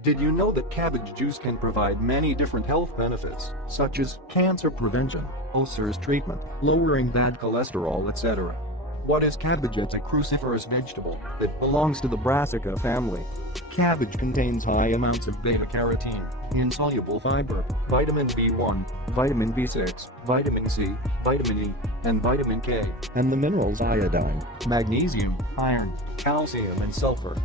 Did you know that cabbage juice can provide many different health benefits, such as cancer prevention, ulcers treatment, lowering bad cholesterol, etc.? What is cabbage? It's a cruciferous vegetable that belongs to the Brassica family. Cabbage contains high amounts of beta-carotene, insoluble fiber, vitamin B1, vitamin B6, vitamin C, vitamin E, and vitamin K, and the minerals iodine, magnesium, iron, calcium, and sulfur.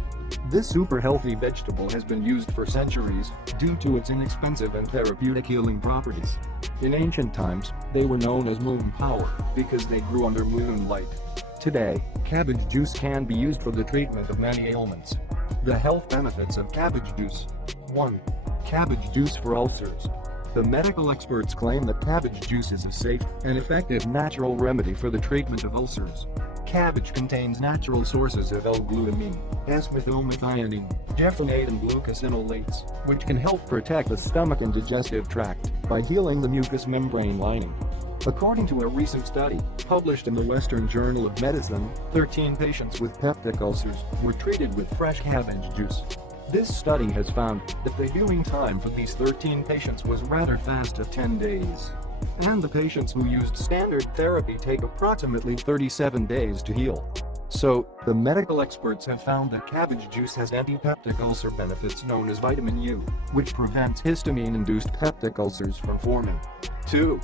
This super healthy vegetable has been used for centuries due to its inexpensive and therapeutic healing properties. In ancient times, they were known as moon power because they grew under moonlight. Today, cabbage juice can be used for the treatment of many ailments. The health benefits of cabbage juice. 1. Cabbage juice for ulcers. The medical experts claim that cabbage juice is a safe and effective natural remedy for the treatment of ulcers. Cabbage contains natural sources of L-glutamine, S-methylmethionine, gephenate and glucosinolates, which can help protect the stomach and digestive tract by healing the mucous membrane lining. According to a recent study, published in the Western Journal of Medicine, 13 patients with peptic ulcers were treated with fresh cabbage juice. This study has found that the healing time for these 13 patients was rather fast at 10 days. And the patients who used standard therapy take approximately 37 days to heal. So, the medical experts have found that cabbage juice has antipeptic ulcer benefits known as vitamin U, which prevents histamine-induced peptic ulcers from forming. 2.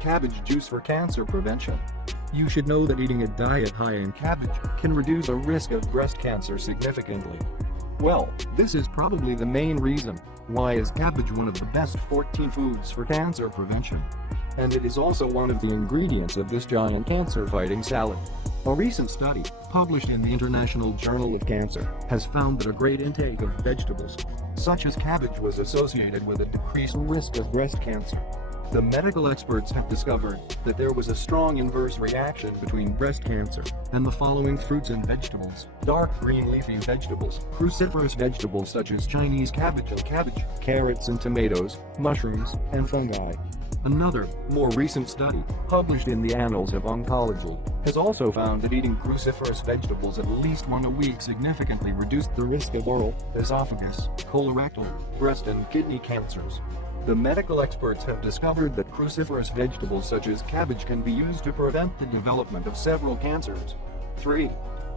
Cabbage juice for cancer prevention. You should know that eating a diet high in cabbage can reduce the risk of breast cancer significantly. Well, this is probably the main reason why is cabbage one of the best 14 foods for cancer prevention. And it is also one of the ingredients of this giant cancer-fighting salad. A recent study, published in the International Journal of Cancer, has found that a great intake of vegetables, such as cabbage, was associated with a decreased risk of breast cancer. The medical experts have discovered that there was a strong inverse reaction between breast cancer and the following fruits and vegetables: dark green leafy vegetables, cruciferous vegetables such as Chinese cabbage and cabbage, carrots and tomatoes, mushrooms, and fungi. Another, more recent study, published in the Annals of Oncology, has also found that eating cruciferous vegetables at least once a week significantly reduced the risk of oral, esophagus, colorectal, breast and kidney cancers. The medical experts have discovered that cruciferous vegetables such as cabbage can be used to prevent the development of several cancers. 3.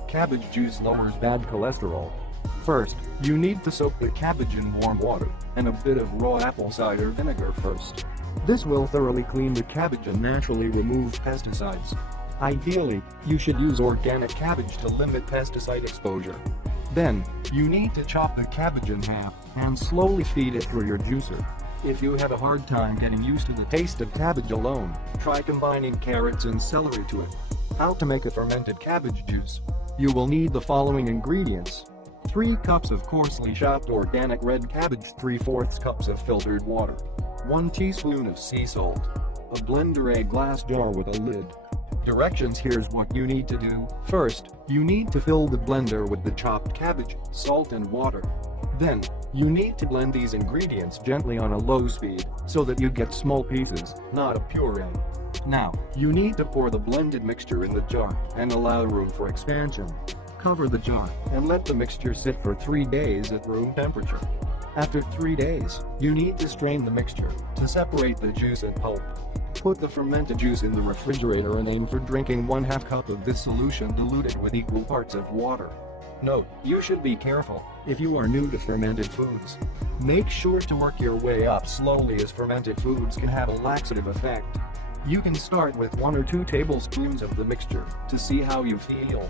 Cabbage juice lowers bad cholesterol. First, you need to soak the cabbage in warm water and a bit of raw apple cider vinegar first. This will thoroughly clean the cabbage and naturally remove pesticides. Ideally, you should use organic cabbage to limit pesticide exposure. Then, you need to chop the cabbage in half and slowly feed it through your juicer. If you have a hard time getting used to the taste of cabbage alone, try combining carrots and celery to it. How to make a fermented cabbage juice? You will need the following ingredients: 3 cups of coarsely chopped organic red cabbage, 3/4 cups of filtered water, 1 teaspoon of sea salt, a blender, a glass jar with a lid. Directions: here's what you need to do. First, you need to fill the blender with the chopped cabbage, salt and water. Then, you need to blend these ingredients gently on a low speed, so that you get small pieces, not a puree. Now, you need to pour the blended mixture in the jar, and allow room for expansion. Cover the jar, and let the mixture sit for 3 days at room temperature. After 3 days, you need to strain the mixture, to separate the juice and pulp. Put the fermented juice in the refrigerator and aim for drinking 1/2 cup of this solution diluted with equal parts of water. Note: you should be careful if you are new to fermented foods. Make sure to work your way up slowly, as fermented foods can have a laxative effect. You can start with 1 or 2 tablespoons of the mixture to see how you feel.